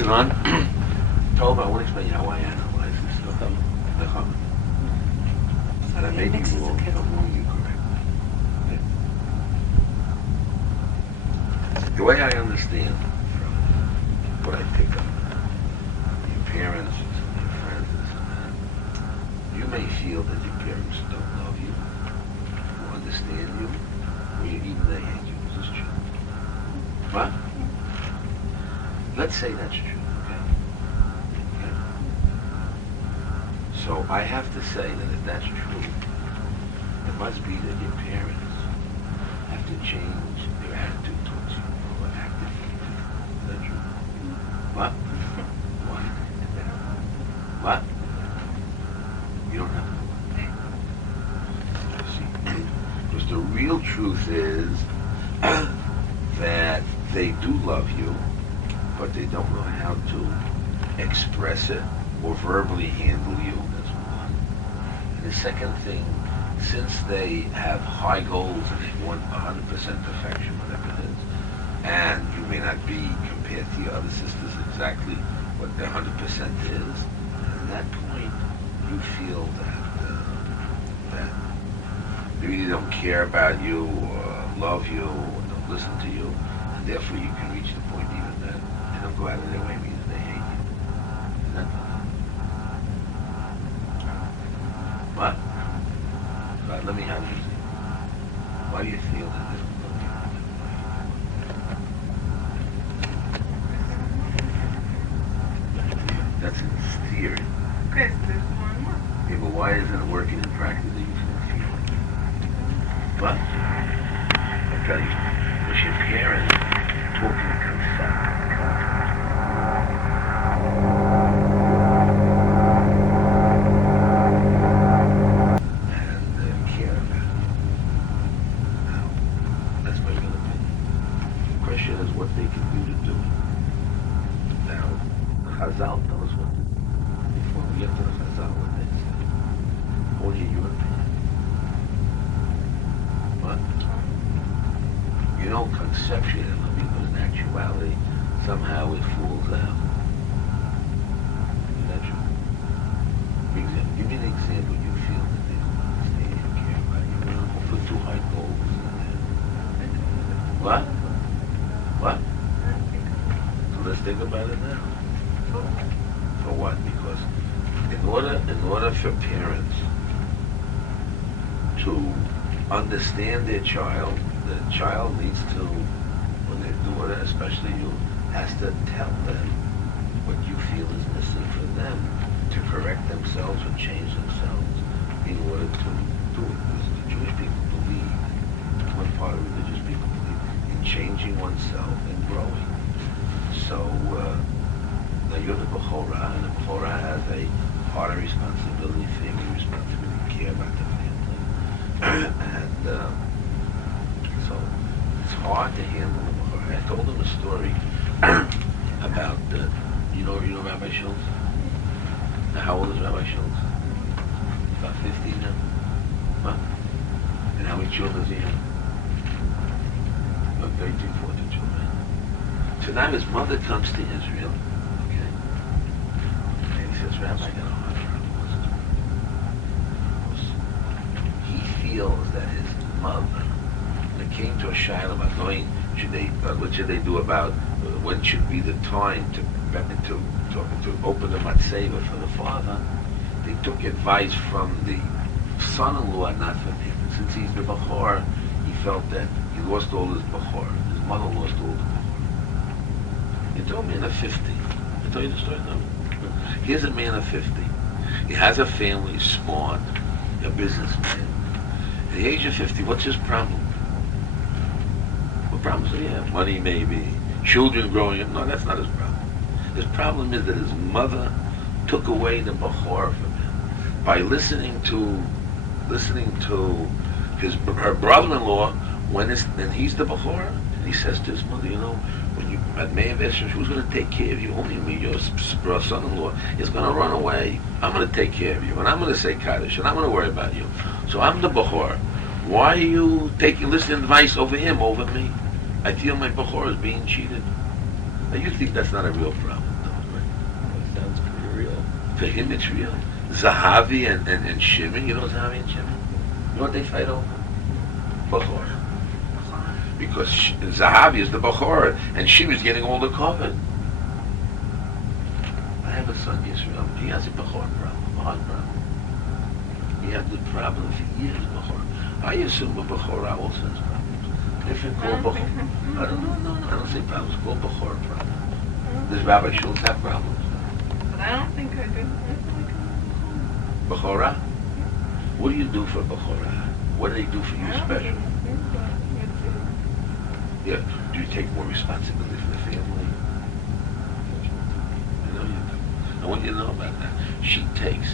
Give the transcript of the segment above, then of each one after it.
it on? Tell him I want to explain how I analyze this stuff. And I may be wrong, if I'm wrong, you correct. Okay. The way I understand from what I pick up, your parents, your friends, this and that, you may feel that your parents don't love you, or understand you, or even they hate you. Is this true? What? Let's say that's true, okay? So I have to say that if that's true, it must be that your parents have to change their attitude towards you or active. Is that true? What? What? What? You don't have to. See, because the real truth is that they do love you, but they don't know how to express it or verbally handle you. That's one. And the second thing, since they have high goals and they want 100% perfection, whatever it is, and you may not be compared to your other sisters exactly what their 100% is, at that point you feel that they really don't care about you or love you or don't listen to you, and therefore you can reach the point even that they don't go out of their way because they hate you. Is that what? But let me have you see. Why do you feel that they don't love you? That's in theory. Because there's more and more. Yeah, but why isn't it working in practice that you feel like that? What? I'll tell you. Because your parents talking concept. Conception of it, because in actuality, somehow it falls out. Is that true? Give me an example you feel that they don't understand and care about you. Or put too high goals in there. What? What? So let's think about it now. For what? Because in order for parents to understand their child, the child needs to, when their daughter, especially you, has to tell them what you feel is missing for them to correct themselves or change themselves in order to do it. Because the Jewish people believe, one part of religious people believe, in changing oneself and growing. So, now you're the Bechorah, and the Bechorah has a part of responsibility, family responsibility, care about the family. And, so it's hard to handle them. I told them a story about you know Rabbi Shmooz? Now, how old is Rabbi Shmooz? About 15 now. Huh? And how many children does he have? About 13, 14 children. So now his mother comes to Israel, okay? And he says, Rabbi, I got a hard problem. He feels that his mother came to a shiloh about going, what should they do about when should be the time to open the matzeva for the father. They took advice from the son-in-law, not from him. Since he's the bechor, he felt that he lost all his bechor. His mother lost all the bechor. He told me in the 50s. I tell you the story now. Here's a man of 50. He has a family, he's smart, a businessman. At the age of 50, what's his problem? What problems do he have? Money, maybe. Children growing up. No, that's not his problem. His problem is that his mother took away the bechor from him by listening to her brother-in-law when he's the bechor, and he says to his mother, you know, when you at May of Esher, who's going to take care of you? Only me, your son-in-law is going to run away. I'm going to take care of you, and I'm going to say Kaddish, and I'm going to worry about you. So I'm the bechor. Why are you listening to advice over him, over me? I feel my bechor is being cheated. Now you think that's not a real problem, though. For him, it's real. Zahavi and Shimon, you know Zahavi and Shimon? You know what they fight over? Bachor. Because Zahavi is the Bachor, and Shimon's getting all the covet. I have a son, Yisrael. He has a Bachor problem, a heart problem. He had the problem for years, Bachor. I assume a Bachor also has problems. Different called Bachor. I don't know, I don't say problems, called Bachor problems. Does Rabbi Schultz have problems? But I don't think I do. I feel like Bachora? What do you do for Bachora? What do they do for you special? Yeah. Do you take more responsibility for the family? I know you do. I want you to know about that. She takes.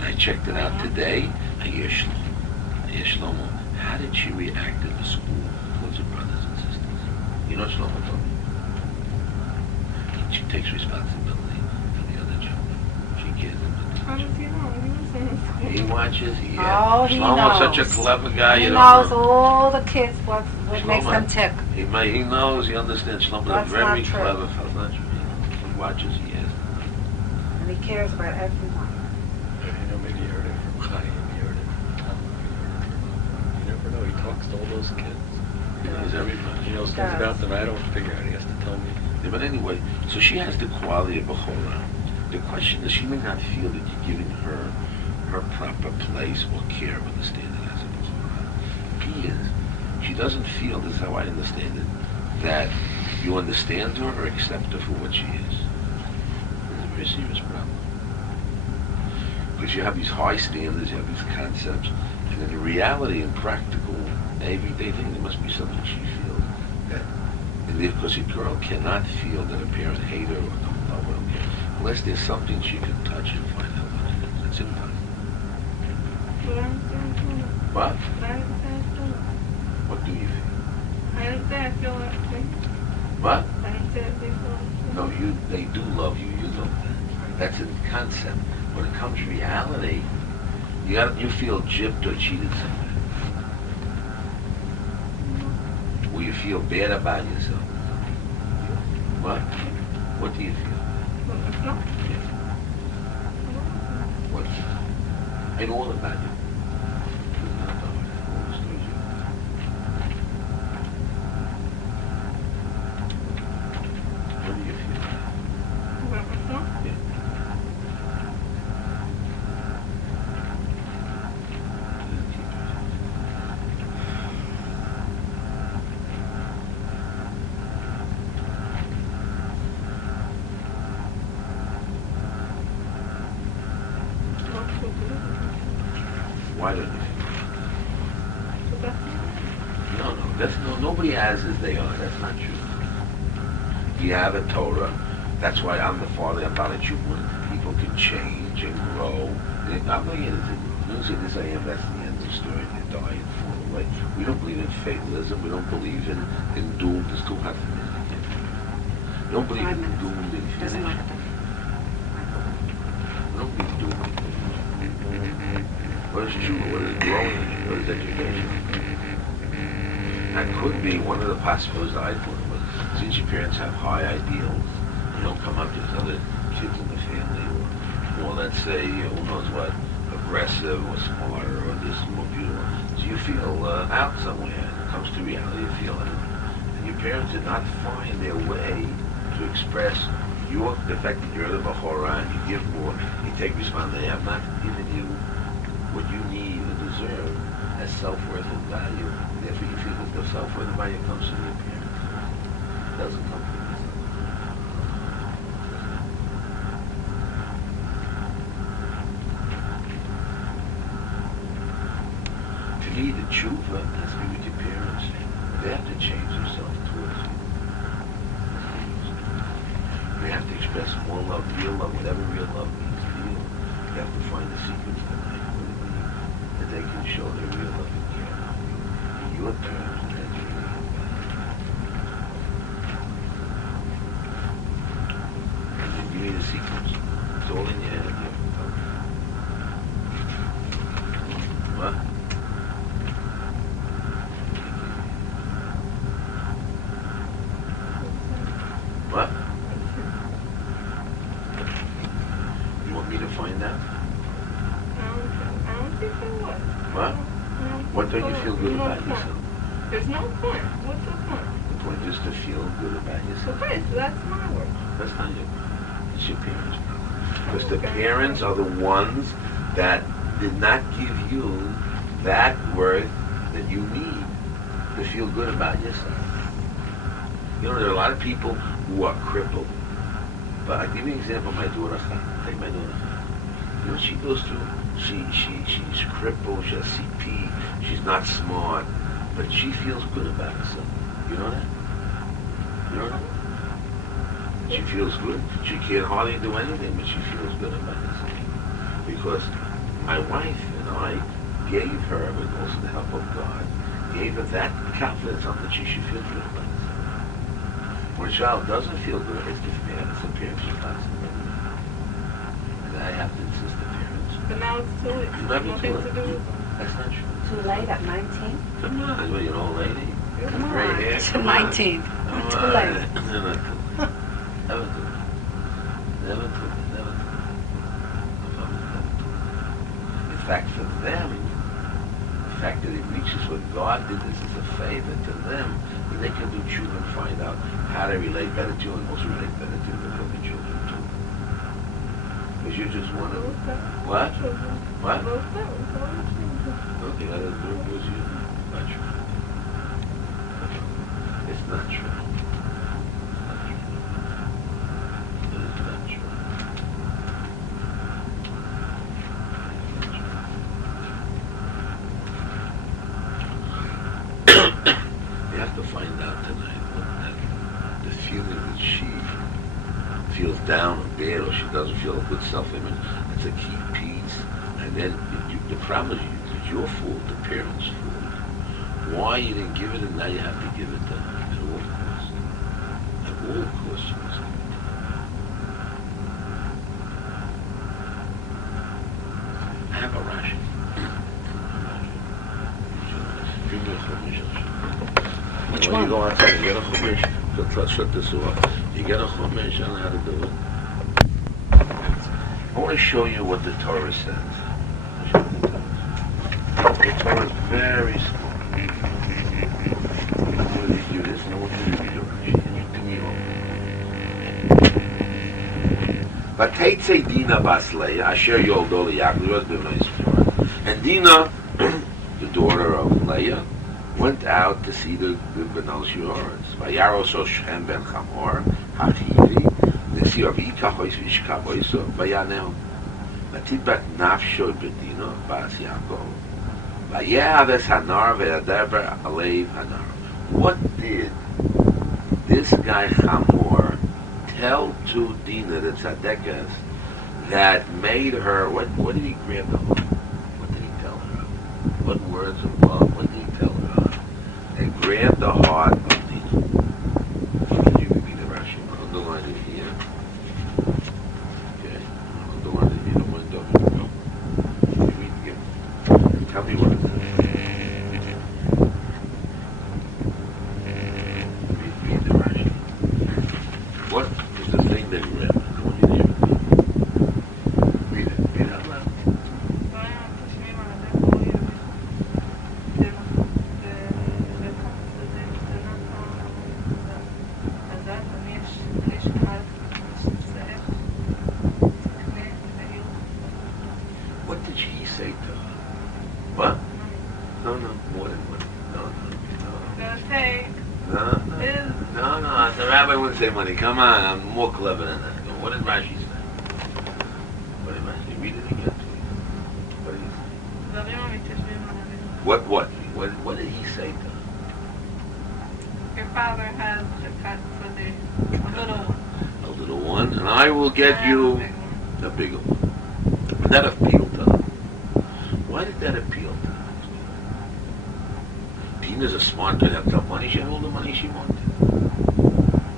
I checked it out today. I hear Shlomo. How did she react in the school towards her brothers and sisters? You know what Shlomo told me? She takes responsibility for the other children. She cares about them. How does he know? He was in the school. He watches. Yeah. Oh, he Shlomo's knows. such a clever guy. He You knows don't know. all the kids, what makes Shlomo. them tick. He knows. He understands. Shlomo's a That's very not true. clever fellow. Not true. He watches. He is. And he cares about everyone. You know, maybe you heard it from Chaim, you heard it from Tom, you never know, he talks to all those kids. He knows everybody. He knows He things does. about them I don't figure out, he has to tell me. Yeah, but anyway, so she has the quality of Bechorah. The question is, she may not feel that you're giving her proper place or care or understanding as a Bechorah. He is. She doesn't feel, this is how I understand it, that you understand her or accept her for what she is. It's a very serious problem. Because you have these high standards, you have these concepts, and in reality and practical, everyday thing, there must be something she feels that, and because a girl cannot feel that a parent hate her or don't love her, unless there's something she can touch and find out what it is. It's impossible. But I understand too. What? But I understand too. What do you feel? I understand. I feel like they. What? I understand they feel like No, they do love you, you know that. That's a concept. When it comes to reality, you feel gypped or cheated somewhere. Or you feel bad about yourself. What? What do you feel? But it's not. What? I know all about you. What do you feel? But it's not. Why don't you feel? But that's not. Nobody has as they are. That's not true. You have a Torah. That's why I'm the father about it. People can change and grow. I'm not going to lose it as I am. That's the end of the story. They die and fall away. We don't believe in fatalism. We don't believe in doom. There's two half minutes. We don't believe in doom and Doesn't finish. matter. We don't believe in doom. What is true? What is growing? What is education? That could be one of the possibilities that I thought was, since your parents have high ideals, you don't come up to other kids in the family, or let's say, who knows what, aggressive or smarter or this more beautiful. So you feel out somewhere. It comes to reality, you feel out. And your parents did not find their way to express the fact that you're the Bechorah and you give more, you take responsibility. They have not given you what you need or deserve as self-worth and value. Therefore, you feel that the self-worth and value comes from your parents. It doesn't come from yourself. To me, the tshuva has to be with your parents. They have to change themselves towards you. They have to express more love, real love, whatever real love means to you. You have to find the secrets to life that they can show their real love and care in your terms. And that's really and then give me the secrets. It's all in your head. What? What? You want me to find out? I don't think so. What? What? What don't you feel good about point. yourself? There's no point. What's the point? The point is to feel good about yourself. Okay, so that's my work. That's not you. It's your parents. Because the parents are the ones that did not give you that worth that you need to feel good about yourself. You know, there are a lot of people who are crippled. But I'll give you an example of my daughter. Take my daughter. You know what she goes through? She's crippled, she has CP, she's not smart, but she feels good about herself. You know that? You know that? She feels good. She can't hardly do anything, but she feels good about herself. Because my wife and I gave her, with also the help of God, gave her that confidence on that she should feel good about herself. When a child doesn't feel good, it's the parents. The parents are constantly. And I have to insist the parents. But now it's too late. It's never Nothing too to late. do with them. That's not true. Too late at 19? Come on, well, you're an old lady. Come on. Gray hair, To come on. 19. Come Too on. late. Never too late. Never too late. Never too late. Never too late. In fact, for them, the fact that it reaches what God did this as a favor to them, that they can do tshuva and find out how to relate better to you and also relate better to the children too. Because you just want to... What? What? Okay, that doesn't do it was you. Not true. It's not true. It is not true. You have to find out tonight what the feeling that she feels down or bad or she doesn't feel a good self-image. It's a key piece. And then the problem is it's your fault, the parents' fault. Why you didn't give it and now you have to give it to them at all costs. At all costs you must give it to them. I have a Rashi. Give me a chumash. Which When one? you go outside and get a chumash, let's shut this off. You get a chumash, I know how to do it. I want to show you what the Torah says. The Torah is very small. I want you to do this, and I want you to read the Rashi, and you do me over. Vateitzei Dina bas Leah, Asher Yoldo Yaakov b'nei Yisrael. And Dina, the daughter of Leah, went out to see the Benal Shiores. Vayaros Shem ben Chamor, Hachivi, Nesi Avi Kachois Vishkavoiso, Vayanel. Vatibat Nafsho Bedino bas Yaakov. Vayaves Hanar ve'adeber Alev Hanar. What did this guy Chamor tell to Dina, the Tzaddikas, that made her? What did he grab the heart? What did he tell her? What words of love? What did he tell her? And grab the heart of Dina. Could you repeat the Rashi? Underline it here. Okay. Underline it here. One double. No. You read again. Tell me what it says. Read the Rashi. What is the thing that you read? I want you to hear it. Read it. Read it out loud. What did he say to her? What? No, more than one. No. The rabbi wouldn't say money. Come on, I'm more clever than that. What did Rashi say? What did Rashi? Read it again, please. What did he say? What did he say to her? Your father has the cut for the little one. A little one, and I will get you a bigger one. And that appealed to her. Why did that appeal to her? Tina's a smart girl, have enough money, she had all the money she wanted.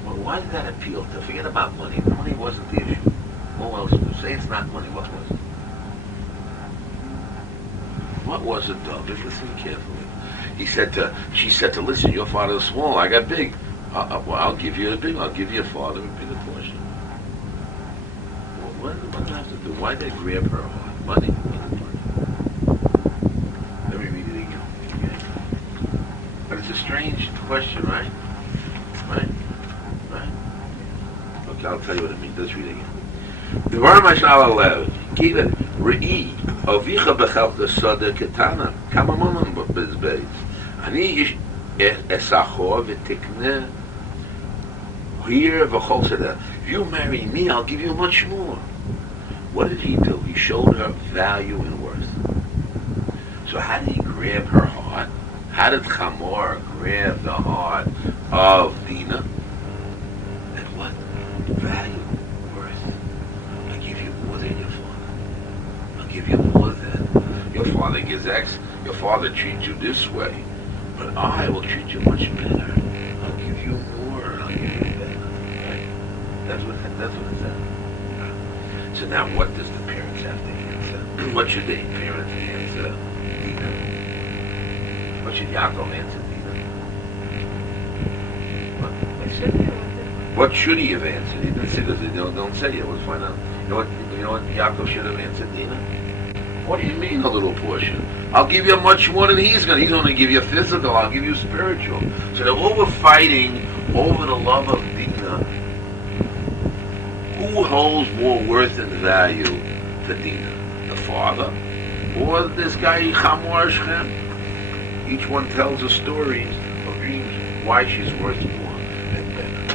Well, why did that appeal to her? Forget about money. The money wasn't the issue. Oh, well, say it's not money, what was it? What was it, though? Just listen carefully. She said to, listen, your father's small, I got big. Well, I'll give you a big, I'll give your father a bigger portion. Well, what doesn't have to do. Why did they grab her heart? Money. Let me read it again. Okay. But it's a strange question, right? Right? Okay, I'll tell you what it means. Let's read it again. Devar mashal alev. Kiva re'i avicha bechelta sada ketana. Kama monon bezbeis. Ani esachor v'tikne here v'chol sada. If you marry me, I'll give you much more. What did he do? He showed her value and worth. So how did he grab her heart? How did Chamor grab the heart of Dinah? And what? Value, worth. I'll give you more than your father. I'll give you more than your father gives X. Your father treats you this way, but I will treat you much better. I'll give you more. I'll give you better. Right? That's what it says. So now, what does the parents have to answer? What should the parents answer Dinah? What should Yaakov answer Dinah? What should he have answered? He didn't say this. Don't say it. We'll find out. You know what Yaakov should have answered Dinah? What do you mean a little portion? I'll give you much more than he's going to give you physical. I'll give you spiritual. So they're all fighting over the love of Dinah. Who holds more worth and value to Dinah? The father? Or this guy, Chamor Shechem? Each one tells us stories of dreams, why she's worth more and better.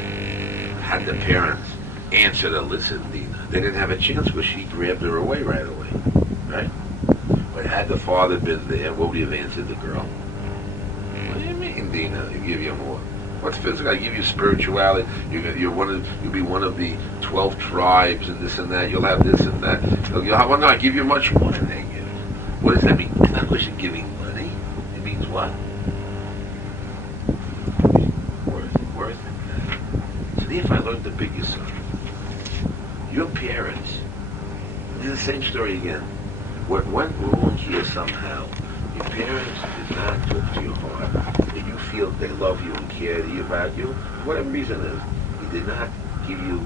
Had the parents answered her, listen, Dinah, they didn't have a chance because she grabbed her away right away. Right? But had the father been there, what would he have answered the girl? What do you mean, Dinah? I give you more. What's physical? I give you spirituality. You'll be one of the 12 tribes and this and that. You'll have this and that. Well, no, I give you much more than they give. What does that mean? It's not a question of giving money. It means what? Worth. So if I learned the biggest son, your parents, it's the same story again. What went wrong here somehow, your parents did not talk to your heart, that you feel they love you and care about you, whatever reason it is, he did not give you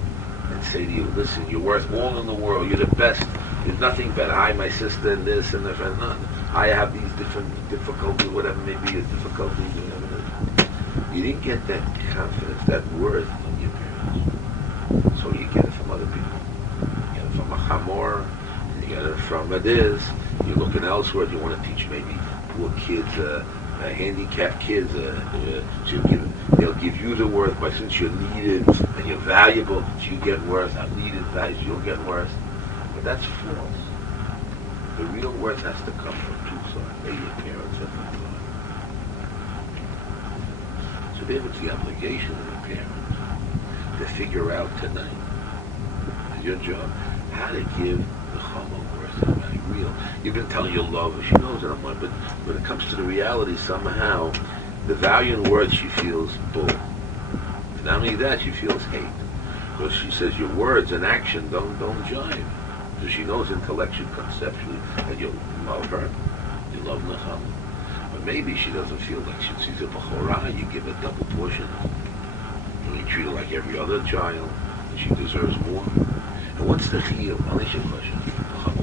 and say to you, listen, you're worth all in the world, you're the best, there's nothing better, I, my sister, and this, and that, and none. I have these different difficulties, whatever may be, difficulties, whatever it is. You didn't get that confidence, that worth from your parents. So you get it from other people. You get it from a Chamor, you get it from you're looking elsewhere, you want to teach maybe poor kids, handicapped kids, so they'll give you the worth, but since you're needed and you're valuable, so you get worth, I'm needed, values, you'll get worth. But that's false. The real worth has to come from two sides, maybe your parents and your father. So therefore it's the obligation of the parents to figure out tonight, it's your job, how to give the Chama worth and value real. You've been telling your love, she knows that I'm one, but when it comes to the reality, somehow, the value and worth she feels bull. And not only that, she feels hate. Because she says your words and action don't jive. So she knows intellectually, conceptually, that you love her, you love Nechama. But maybe she doesn't feel like she sees a Bechorah, you give a double portion. And you treat her like every other child, and she deserves more. And what's the chiyuv? I'll ask you a question.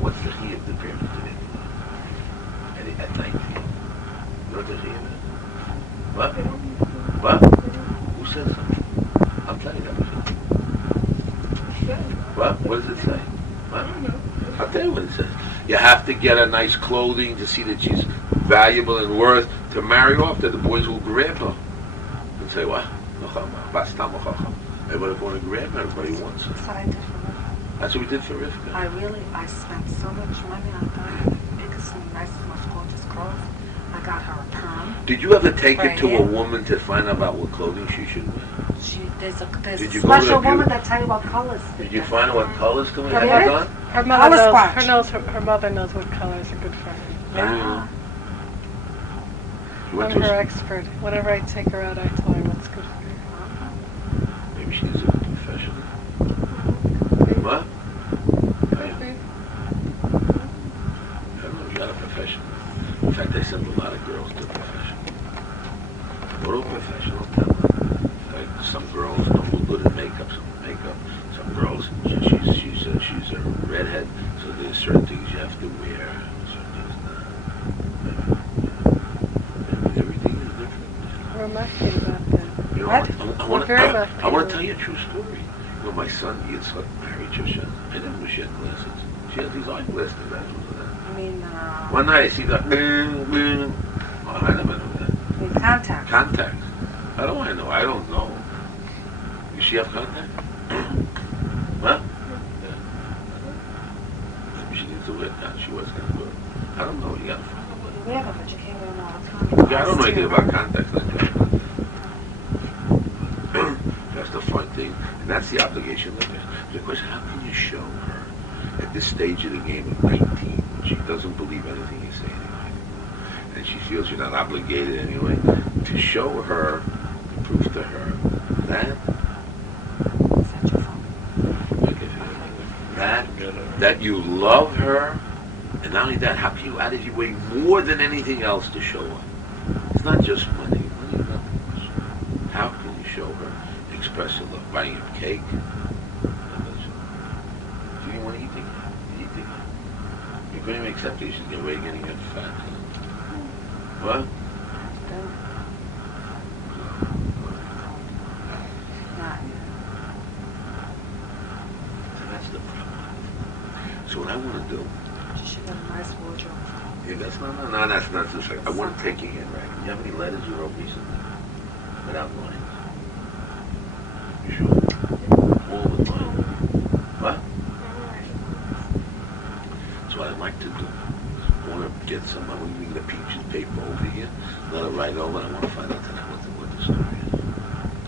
What's the chiyuv the parents did at 19? You know what the chiyuv is? What? Who says something? I'm telling you that. What? What does it say? What? I'll tell you what it says. You have to get a nice clothing to see that she's valuable and worth to marry off, that the boys will grab her. And say, what? Everybody want to grab her, everybody wants her. That's what I did for Rivka. That's what we did for Rivka. I spent so much money on her biggest and nicest, most gorgeous clothes. I got her a perm. Did you ever take Right it to here. a woman to find out about what clothing she should wear? There's a Did you go to special the woman that tell you what colors. Did you find out what colors to wear? Have you Have you heard? gone? Her Color mother squash. her mother knows what colors are good for her. Yeah. You went I'm to her a, expert. Whenever I take her out, I tell her what's good for her. maybe she's a professional. What? I don't know, you're not a professional. In fact, I send a lot of girls to professional. Go to a professional, tell them. Like, some girls don't look good in makeup, some girls, she's a redhead, so there's certain things you have to wear, certain things not. Everything is different. We're lucky about that. You know, What? I want We're very lucky. to tell you a true story. You know, my son, Yitzchak, married Shoshan. I didn't know she had glasses. She has these eyeglasses. That's what that. I mean, One night I see that. Oh, I never knew that. contact. Contacts. How do I know? I don't know. Does she have contacts? What? Yeah. Maybe she needs to wear contacts. She was kind of good. I don't know. You got to find out. Yeah, but you can't wear them all the time. Yeah, I don't know anything about contacts like that. That's the fun thing. And that's the obligation. The question, how can you show her at this stage of the game of 19 when she doesn't believe anything you say anyway? And she feels you're not obligated anyway, to show her, to prove to her that that you love her, and not only that, how can you add it your way more than anything else to show her? It's not just money. Money is not the question. How can you show her, express your love? Buying her cake? Do you want to eat it? Eat it. You're going to accept it, she's going to wait getting it fat. What? That's the problem. So what I want to do... She should have a nice wardrobe. Yeah, that's not just like... I want to take your handwriting. You have any letters you wrote recently? Without lines? You sure? All with lines? What? So what I'd like to do... I want to get some... I'm going to bring the peaches paper over here. Let it write over. I want to find out tonight what the story is.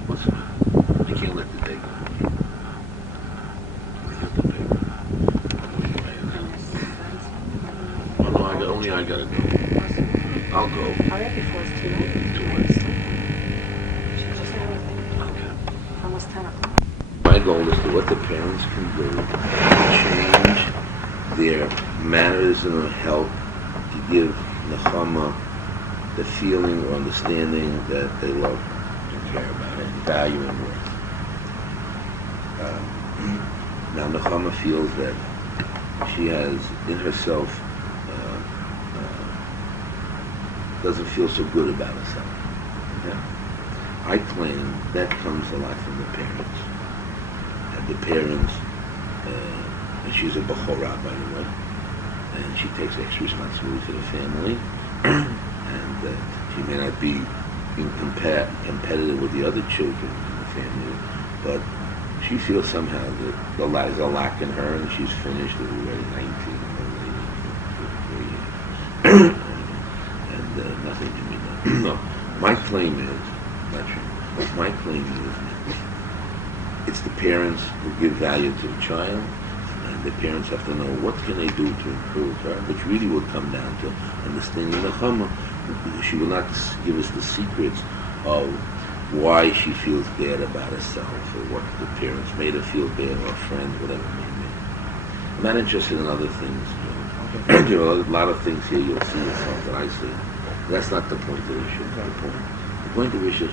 What's the matter? I can't let the day go. I gotta go. I'll go. Hurry up before it's too late. Too late. She just everything. Okay. Almost 10 o'clock. My goal is to what the parents can do to change their mannerism or help to give Nechama the feeling or understanding that they love and care about it, value and worth. Now Nechama feels that she has in herself doesn't feel so good about herself. Okay? I claim that comes a lot from the parents. And the parents, and she's a Bechorah, by the way, and she takes extra responsibility for the family, and she may not be being competitive with the other children in the family, but she feels somehow that there's a lack in her, and she's finished at already 19 or 3 years. Nothing can be done. No. My claim is, not true, my claim is it's the parents who give value to the child, and the parents have to know what can they do to improve her, which really will come down to understanding the Chama. She will not give us the secrets of why she feels bad about herself, or what the parents made her feel bad, or friends, whatever it may be. I'm not interested in other things. There are a lot of things here you'll see yourself that I see. That's not the point of the issue. The point of the issue is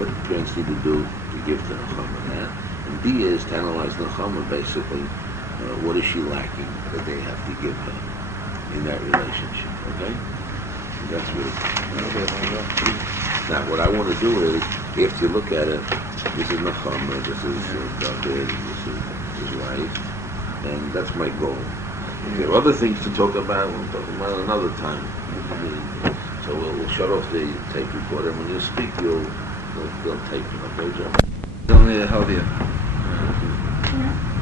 what the parents need to do to give to Nechama that. And B is to analyze Nechama basically, what is she lacking that they have to give her in that relationship, okay? And that's what Now what I want to do is, if you look at it, this is Nechama, this is David, this is his wife, and that's my goal. If there are other things to talk about, we'll talk about another time. So we'll shut off the tape recorder, and when you speak, they'll tape it, okay, Joe? It's only to help you.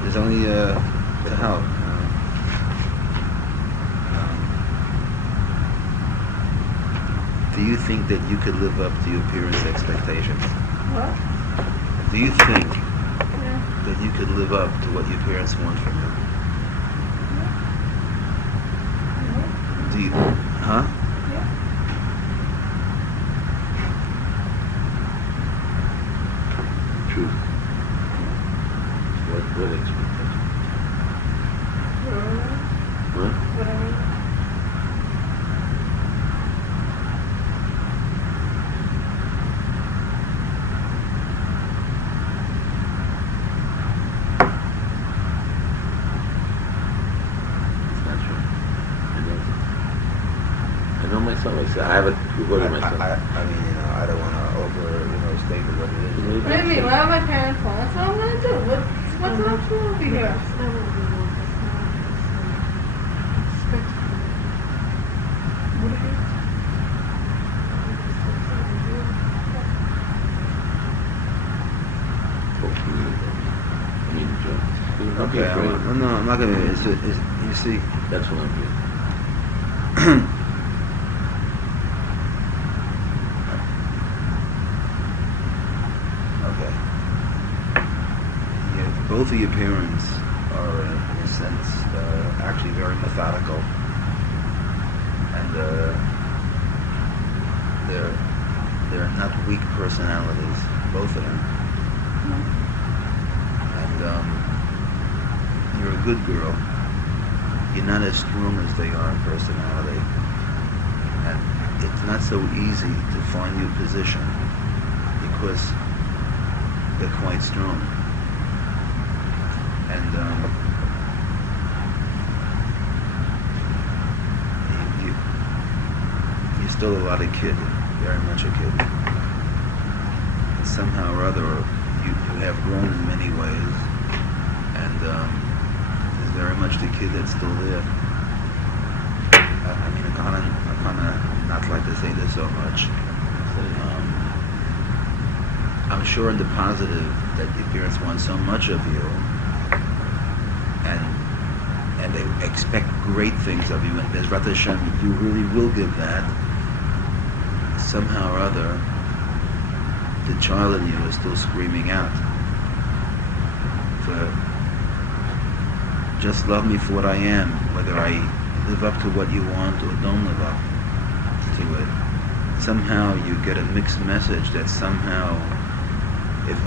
It's only to help. Do you think that you could live up to your parents' expectations? What? Do you think Yeah. that you could live up to what your parents want from you? Do you? Huh? Truth. What expectation? What? What I mean? know myself. I say I have it. What am I saying? I mean, you know, I don't want to overstate what it is. What do you mean? Why are my parents home? That's what I'm going to do. What's up to over here? Okay, I'm not gonna. You see, That's what I'm doing. okay. Yeah, both of your parents are, in a sense, actually very methodical, and they're not weak personalities, both of them. And you're a good girl. You're not as strong as they are in personality. And it's not so easy to find your position because they're quite strong. And you're still a lot of kid, very much a kid. And somehow or other, you have grown in many ways. And there's very much the kid that's still there. I mean, I kind of not like to say this so much. I'm sure in the positive that your parents want so much of you, and they expect great things of you, and Bezrat Hashem, you really will give that. Somehow or other, the child in you is still screaming out for just love me for what I am, whether I live up to what you want or don't live up to it. Somehow you get a mixed message that somehow, if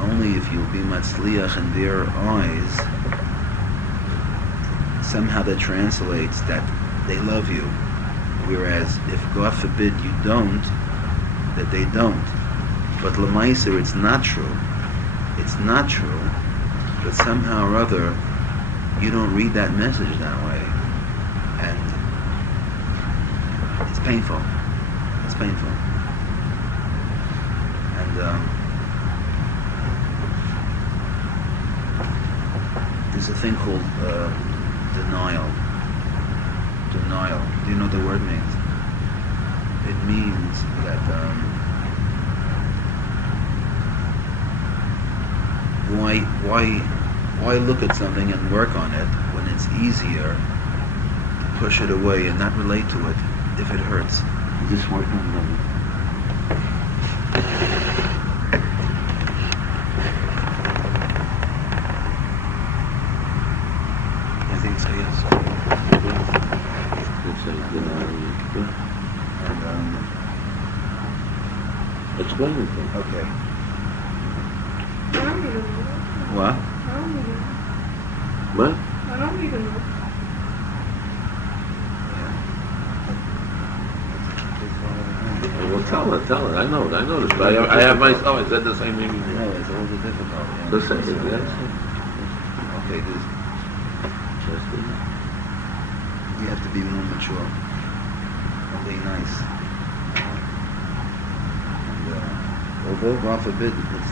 you'll be matzliach in their eyes, somehow that translates that they love you. Whereas if God forbid you don't, that they don't. But l'maiser, it's not true. It's not true. But somehow or other, you don't read that message that way, and it's painful. It's painful. And there's a thing called denial. Denial. Do you know what the word means? It means that why look at something and work on it when it's easier to push it away and not relate to it if it hurts? Is this working? I think so, yes. And, Explain it to me. okay. I don't even know. What? I don't even know. What? I don't even know. Well, tell her. I know this. But I have myself. I said the same thing. I know, it's a little difficult. Yeah. The same, yes. Okay, you have to be more mature. Don't be nice. And, although, God forbid, it's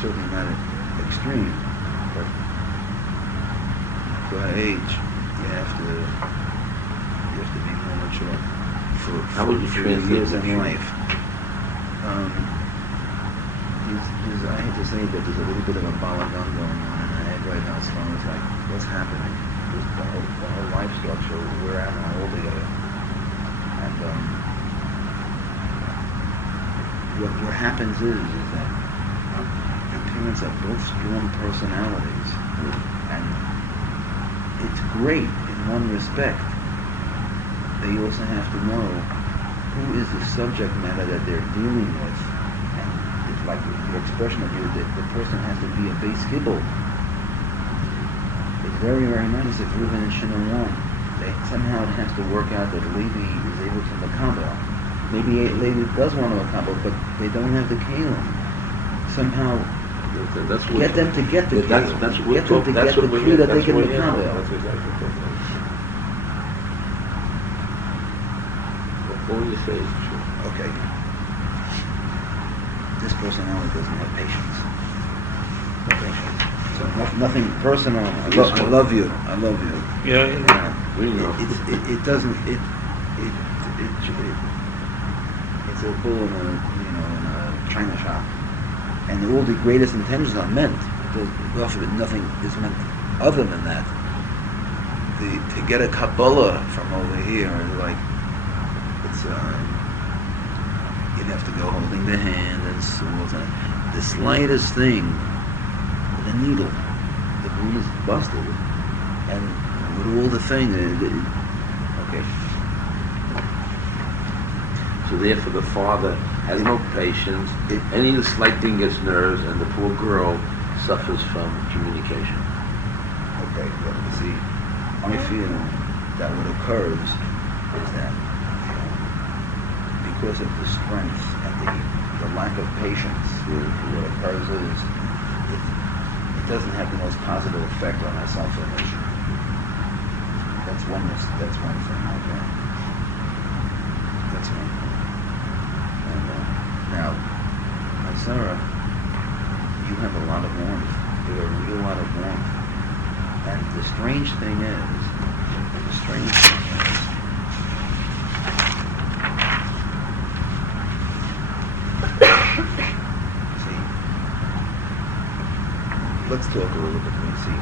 certainly not extreme, but for her age, you have to be more mature How would you for translate years in mature? life. I hate to say it, but there's a little bit of a balagan going on in my head right now. As long as like, what's happening? Just the whole life structure. Where am I altogether? And what happens is that your parents are both strong personalities, and it's great in one respect. They also have to know who is the subject matter that they're dealing with. And it's like your expression of you, that the person has to be a base kibble. It's very, very nice if Reuben and Shimon won. Somehow it has to work out that Levi is able to makabel. Maybe Levi does want to makabel, but they don't have the kelim. Somehow get them to get the kelim. Get them to get the clue that they can makabel. All you say is true. Okay. This personality doesn't have patience. No patience. So nothing personal. I love you. I love you. Yeah, We know. It doesn't. It's a bull in a china shop, and all the greatest intentions are meant. God forbid, nothing is meant other than that. To get a Kabbalah from over here is like it's you'd have to go holding the hand and swords and the slightest thing with a needle, the wound is busted, and with all the thing, okay. So therefore the father has no patience. Any slight thing gets nerves, and the poor girl suffers from communication. Okay, well, you see, I feel that what occurs is that because of the strength and the lack of patience, what occurs is it doesn't have the most positive effect on our self-image. That's one thing. Okay. That's one thing. And now, my Sarah, you have a lot of warmth. You have a real lot of warmth. And the strange thing is, see, let's talk a little bit. We see,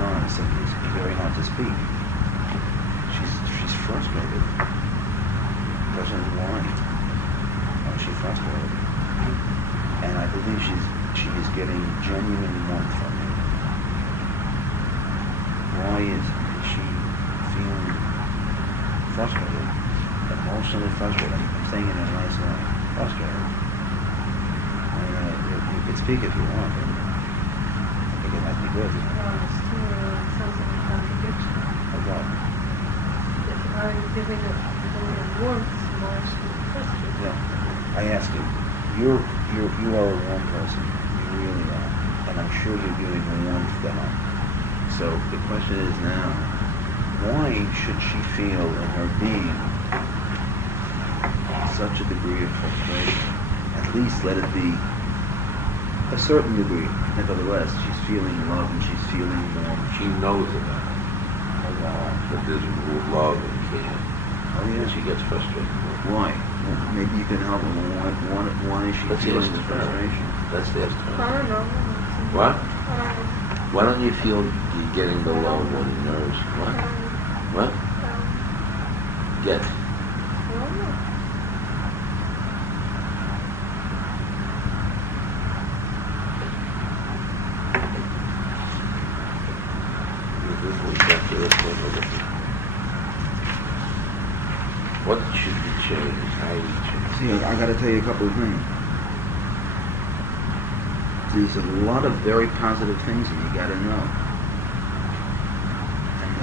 Muhammad said it's very hard to speak. She's frustrated. Doesn't know why. She's frustrated. And I believe she is getting genuine warmth from him. Why is she feeling frustrated? Emotionally frustrated. I'm saying it in a nice way. Frustrated. You could speak if you want. I think it might be good. Sounds like a contradiction. Of what? If I'm giving it warmth, why should it frustrate? Yeah. I ask you. You are a warm person. You really are. And I'm sure you're giving warmth to her. So the question is now, why should she feel in her being such a degree of frustration? At least let it be a certain degree. Nevertheless, she's feeling love and she's feeling warm. She knows about it. That there's love and care. Oh yeah. And she gets frustrated. Why? Well, maybe you can help her. Why is she feeling the frustration? Let's ask I her. don't know. What? Why don't you feel you're getting the love or the nerves? What? What? Get. What should be changed? How we change? See, I got to tell you a couple of things. There's a lot of very positive things that you got to know. And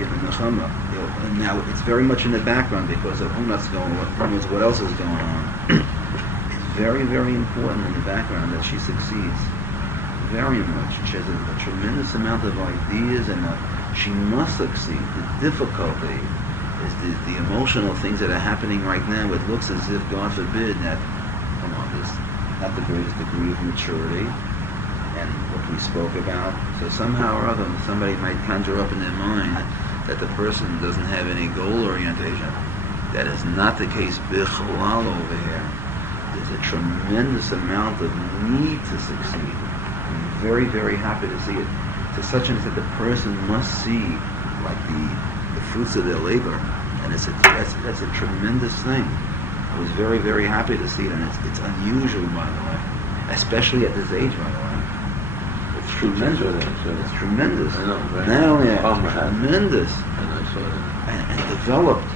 and now it's very much in the background because of who knows what else is going on. It's very, very important in the background that she succeeds. Very much. She has a tremendous amount of ideas, and she must succeed. The difficulty is the emotional things that are happening right now. It looks as if, God forbid, that there's not the greatest degree of maturity, and what we spoke about. So somehow or other, somebody might conjure up in their mind that the person doesn't have any goal orientation. That is not the case. Bichlal over here. There's a tremendous amount of need to succeed. I'm very, very happy to see it. To such an extent, the person must see like the fruits of their labor, and that's a tremendous thing. I was very, very happy to see it, and it's unusual, by the way, especially at this age, by the way. It's tremendous. It's tremendous. I know, right? Not only that, Oh, it's tremendous. And I saw that. And developed.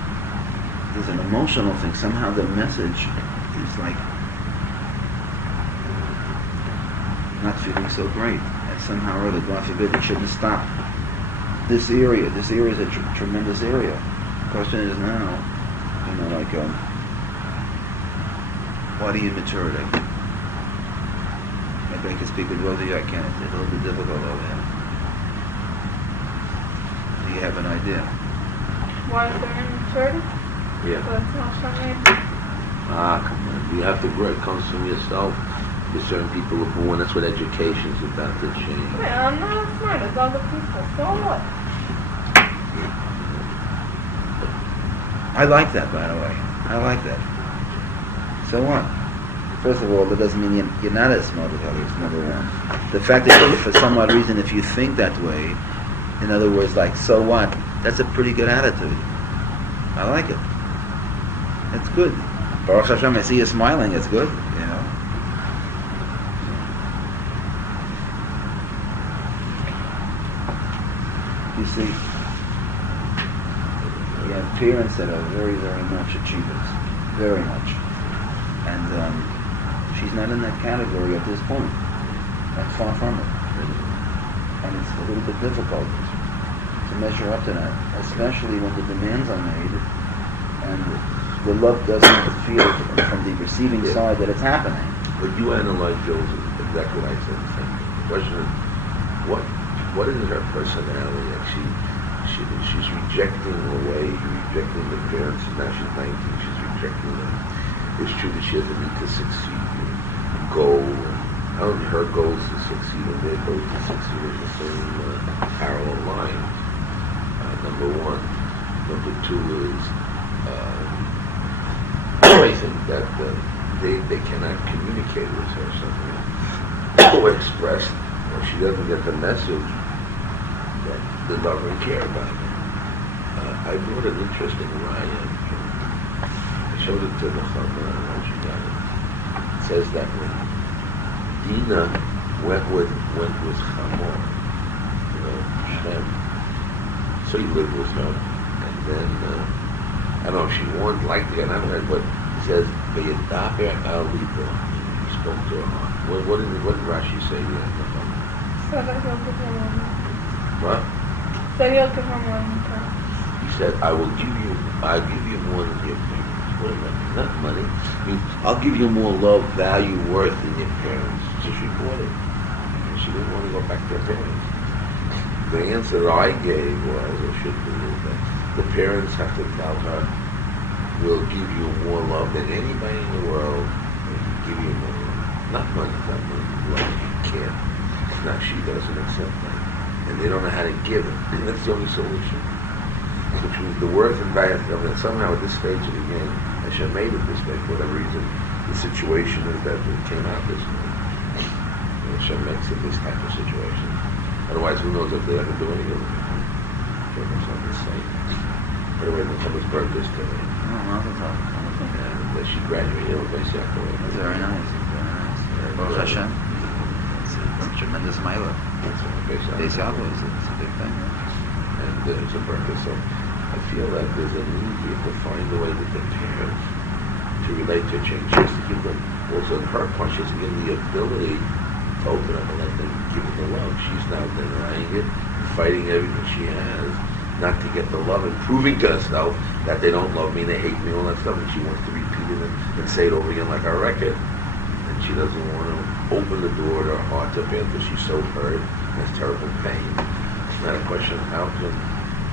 There's an emotional thing. Somehow the message is like not feeling so great. And somehow or other, God forbid, it shouldn't stop. This area is a tremendous area. The question is now, what are you maturity? Maybe I can speak with both of you. I can't. It's a little bit difficult over here. Do you have an idea? Why is there immaturity? Yeah. But it's not something. Come on. You have to grow. It comes from yourself. There's certain people are born. That's what education's about to change. Yeah, I'm not as smart as other people. So what? I like that, by the way. I like that. So what? First of all, that doesn't mean you're not as smart as others, number one. The fact that for some odd reason, if you think that way, in other words, like, so what? That's a pretty good attitude. I like it. It's good. Baruch Hashem, I see you smiling. It's good, you know. You see, you have parents that are very, very much achievers. Very much. And she's not in that category at this point. That's far from it. And it's a little bit difficult to measure up to that, especially when the demands are made and the love doesn't feel from the receiving side that it's happening. But you analyze Joe's exactly what I said. The question is, what is her personality? Like she's rejecting the way, rejecting the parents. Now she's 19. She's rejecting them. It's true that she doesn't need to succeed and go. I don't think her goals to succeed and their goals to succeed in the same parallel line. Number one. Number two is I think that they cannot communicate with her something or express, or she doesn't get the message that they love and care about her. I brought an interesting riot. I showed it to the Chama and she got it. It says that when Dina went with Chamor, Shem, so he lived with her, and then I don't know if she liked it, I haven't heard, but it says V'yedaber al libo. He spoke to her heart. What did Rashi say there? So that he'll give her one. What? So he'll give her one. He said, I'll give you more than your parents. What is that? Not money. I mean, I'll give you more love, value, worth than your parents. So she bought it. And she didn't want to go back to her parents. The answer that I gave was, or should be, is that the parents have to tell her, we'll give you more love than anybody in the world. We'll give you more love. Not money, love. You can't. Now she doesn't accept that. And they don't know how to give it. And that's the only solution. Which means the worth and value of it. Somehow at this stage of the game, Hashem made it this way for whatever reason. The situation is that it came out this way. And Hashem makes it this type of situation. Otherwise, who knows if they ever do anything with it. It's not the same. By the way, the Chama's birthday today. And she graduated with Beis Yaakov. That's very nice. Very nice. Baruch Hashem. It's a tremendous milah. Beis Yaakov is a big thing. And it's a birthday, so I feel that there's a need here to find a way that the parents to relate to change. She has to give them, also in her part, she has to give them the ability to open up and let them give them the love. She's now denying it, fighting everything she has, not to get the love, and proving to herself that they don't love me, they hate me, all that stuff, and she wants to repeat it and say it over again like a record. And she doesn't want to open the door to her heart to bear because she's so hurt and has terrible pain. It's not a question of how can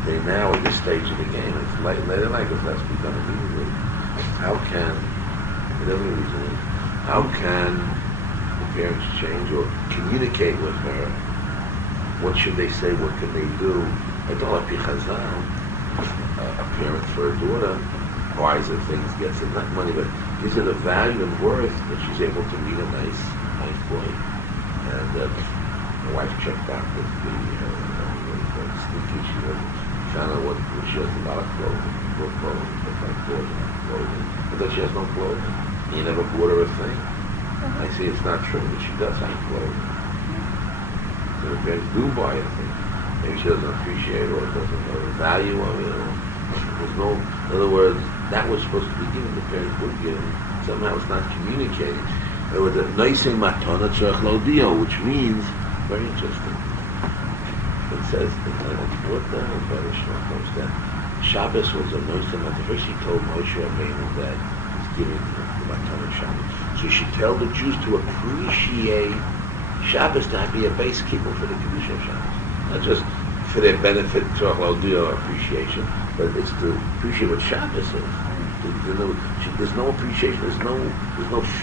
they now at this stage of the game, it's later like if that's become immediately. How can the parents change or communicate with her? What should they say? What can they do? I don't like Chazal. A parent for a daughter buys her things, gets her not money, but gives her the value and worth that she's able to meet a nice boy. And my wife checked out the sneaky. She found out what she has a lot of clothing, good clothing, but like clothing. But then she has no clothing. You never bought her a thing. I say it's not true, but she does have clothing. So the parents do buy a thing. Maybe she doesn't appreciate it or doesn't know the value of it. There's no, in other words, that was supposed to be given. The parents would give it. Somehow it's not communicating. In other words, a noising matana tzarich lodio, which means, very interesting. It says, what the hell about that Shabbos was a noising matana. First he told Moshe Rabbeinu that he's giving the matana Shabbos. So he should tell the Jews to appreciate Shabbos to be a base keeper for the Kedusha of Shabbos. Not just for their benefit, to appreciation, but it's to appreciate what Shabbos is. There's no appreciation. There's no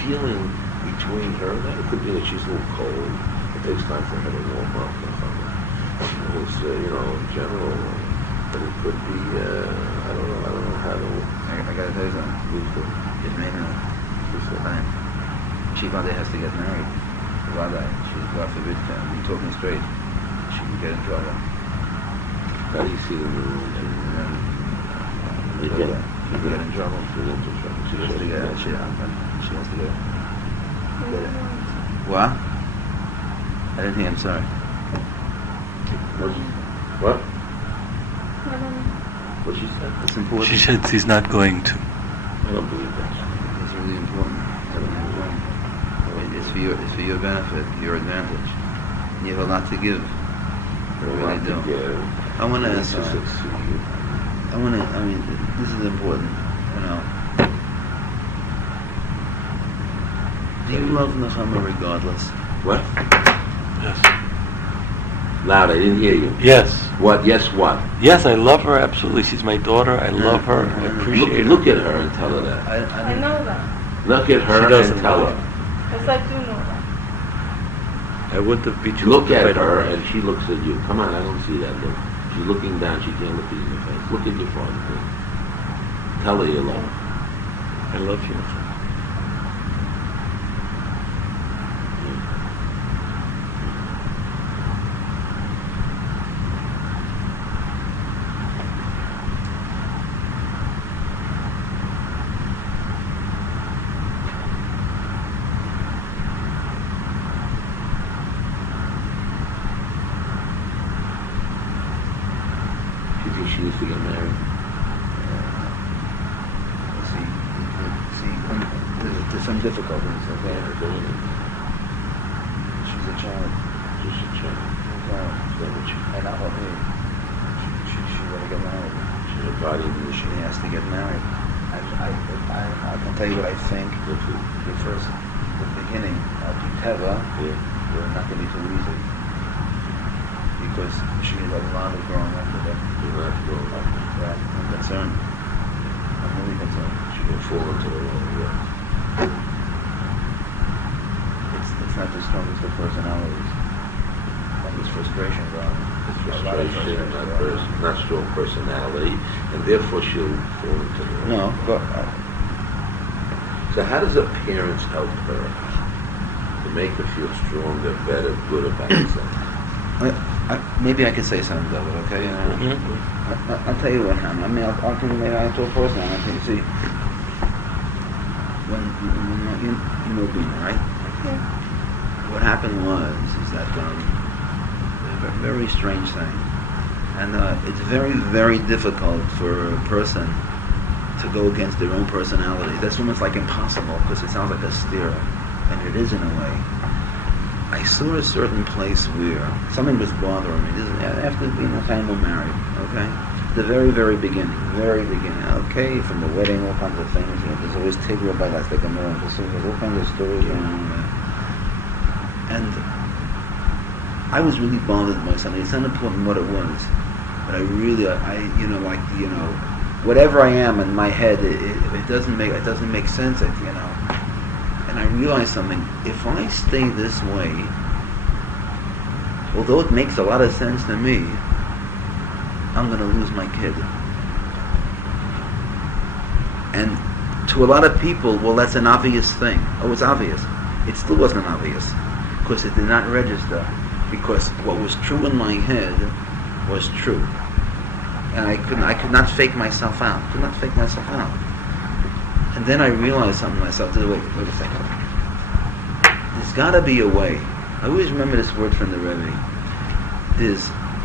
feeling between her and that. It could be that she's a little cold. It takes time for her to warm up. It's in general. But it could be. I don't know how to. I gotta tell you something. It made her time. Yeshiva has to get married. Rabbi, she's God forbid, we're talking straight. She can get in trouble. How do you see the moon? She can get in trouble. She has to get it. What? I didn't hear, I'm sorry. What? What she said? It's important. She said she's not going to. I don't believe that. It's really important. It's for your benefit, your advantage. You have a lot to give. You really do. I want to ask. This is important. Do you love Nechama regardless? What? Yes. Loud, I didn't hear you. Yes. What? Yes, what? Yes, I love her absolutely. She's my daughter. I love her. I appreciate her. Look at her and tell her that. I know that. Look at her She doesn't and tell know her. Yes, I do know that. I wouldn't have beat you. Look up if I at don't her love and she looks at you. Come on, I don't see that look. She's looking down. She can't look at you in the face. Look at your father. Please. Tell her you love her. I love you. She needs to get married. There's some difficulties, okay? She's a child. Just a child. And not what me. She got to get married. She's a guardian. She has to get married. I can tell you what I think. The beginning of the Teva, we're not going to be too easy. Because she has a lot of growing up with her. Yeah, I'm concerned. I'm really concerned. She will fall into the wrong way. It's not the strongest of personalities. And there's frustration around it. It's frustration, not strong personality, and therefore she'll fall into the wrong way. No, but So how does a parent help her to make her feel stronger, better, good about herself? maybe I could say something about it, okay? I'll tell you what happened. I mean, I'll tell you, maybe I'll tell a person. I think, see, when you know Bina, right? Yeah. What happened is that a very strange thing, and it's very, very difficult for a person to go against their own personality. That's almost like impossible because it sounds like a steer, and it is in a way. I saw a certain place where something was bothering me. This is after being a time married, okay? The very, very beginning, okay? From the wedding, all kinds of things. There's always Tigra by that, like a more there's all kinds of stories going on there. And I was really bothered by something. It's not important what it was, but I really, whatever I am in my head, it doesn't make sense, And I realized something. If I stay this way, although it makes a lot of sense to me, I'm going to lose my kid. And to a lot of people, well, that's an obvious thing. Oh, it's obvious. It still wasn't obvious because it did not register. Because what was true in my head was true, and I could not fake myself out. And then I realized something to myself. Wait a second. There's got to be a way. I always remember this word from the Rabbi.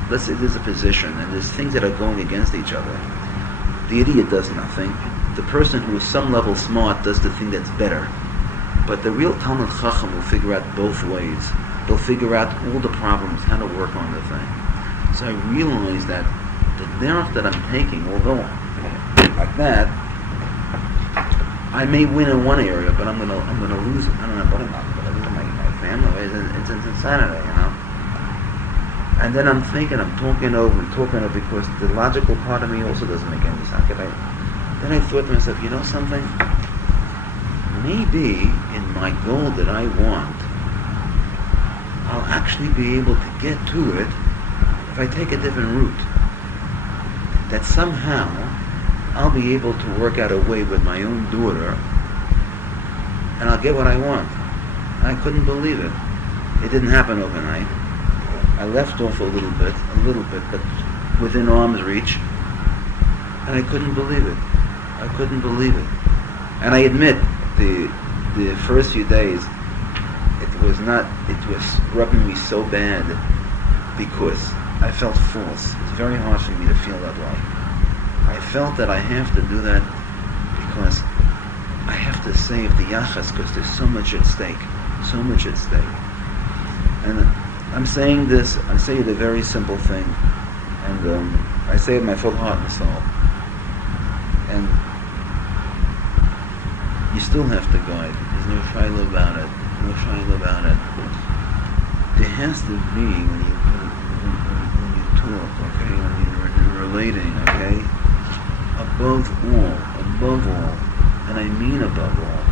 Let's say there's a position, and there's things that are going against each other. The idiot does nothing. The person who is some level smart does the thing that's better. But the real Talmud Chacham will figure out both ways. They'll figure out all the problems, how to work on the thing. So I realized that the derech that I'm taking, although like that, I may win in one area, but I'm gonna lose. I don't know what I'm going to lose my family. It's insanity, And then I'm talking over, because the logical part of me also doesn't make any sense. Then I thought to myself, you know something? Maybe in my goal that I want, I'll actually be able to get to it if I take a different route. That somehow I'll be able to work out a way with my own daughter and I'll get what I want. I couldn't believe it. It didn't happen overnight. I left off a little bit, but within arm's reach, and I couldn't believe it. And I admit, the first few days, it was rubbing me so bad because I felt false. It's very hard for me to feel that way. I felt that I have to do that because I have to save the yachas because there's so much at stake. And I'm saying this, I say it a very simple thing, and I say it with my full heart and soul. And you still have to guide. There's no shaila about it. There has to be, when you talk, okay, when you're relating, okay, above all, and I mean above all,